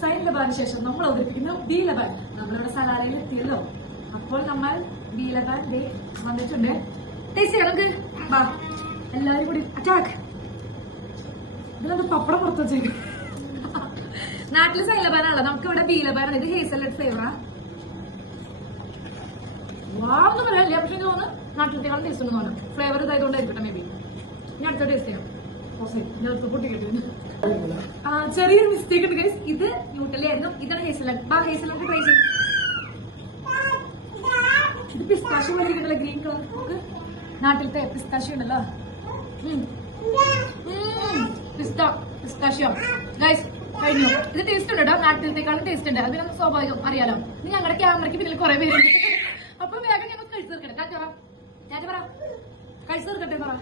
Sign ലബാന് ശേഷം നമ്മൾ അവതരിപ്പിക്കുന്ന ബി ലബാൻ. നമ്മളിവിടെ സലാലയിൽ എത്തിയല്ലോ. അപ്പോൾ നമ്മൾ ബി ലബാൻ വന്നിട്ടുണ്ട്. ടേസ്റ്റ് ചെയ്യാം നമുക്ക്. വാ എല്ലാവരും കൂടി അറ്റാക്ക്. ഇതിനകത്ത് പപ്പടം പുറത്ത് വെച്ചേക്കും. നാട്ടില് സൈൻ ലബാനാണല്ലോ, നമുക്ക് ഇവിടെ ബി ലബാനാണ്. ഇത് ഹേസൽനട്ട് ഫ്ലേവറാ. വാന്ന് പറയാനില്ല, പക്ഷെ എനിക്ക് തോന്നുന്നു നാട്ടിലത്തേക്കാളും ടേസ്റ്റ് ഉണ്ടെന്ന് തോന്നുന്നു. ഫ്ലേവർ ഇതായതുകൊണ്ടായിരിക്കട്ടെ മേ ബി. ഞാൻ അടുത്ത ടേസ്റ്റ് ചെയ്യാം. ചെറിയൊരു മിസ്റ്റേക്ക് ഉണ്ട് ഗൈസ്. ഇത് ന്യൂട്ടലി ആയിരുന്നു, ഇതാണ് ഹേസൽനട്ട്. ഹേസൽനട്ട് ട്രൈ ചെയ്യും. ഇത് പിസ്താഷ്യോ പോലെ ഇരിക്കണ്ടല്ലോ, ഗ്രീൻ കളർ. നമുക്ക് നാട്ടിലത്തെ പിസ്താഷ്യോ ഉണ്ടല്ലോ, പിസ്താഷ്യോ ഗൈസ് കഴിഞ്ഞു. ഇത് ടേസ്റ്റ് ഉണ്ട് കേട്ടോ, നാട്ടിലത്തേക്കാളും ടേസ്റ്റ് ഉണ്ട്. അത് നമുക്ക് സ്വാഭാവികം അറിയാലോ. ഇത് ഞങ്ങളുടെ ക്യാമറയ്ക്ക് പിന്നിൽ കുറെ പേരുണ്ട്. അപ്പൊ വേഗം ഞങ്ങൾ കഴിച്ചു തീർക്കട്ടെ. ഞാൻ പറ കഴിച്ചു തീർക്കട്ടെ പറ.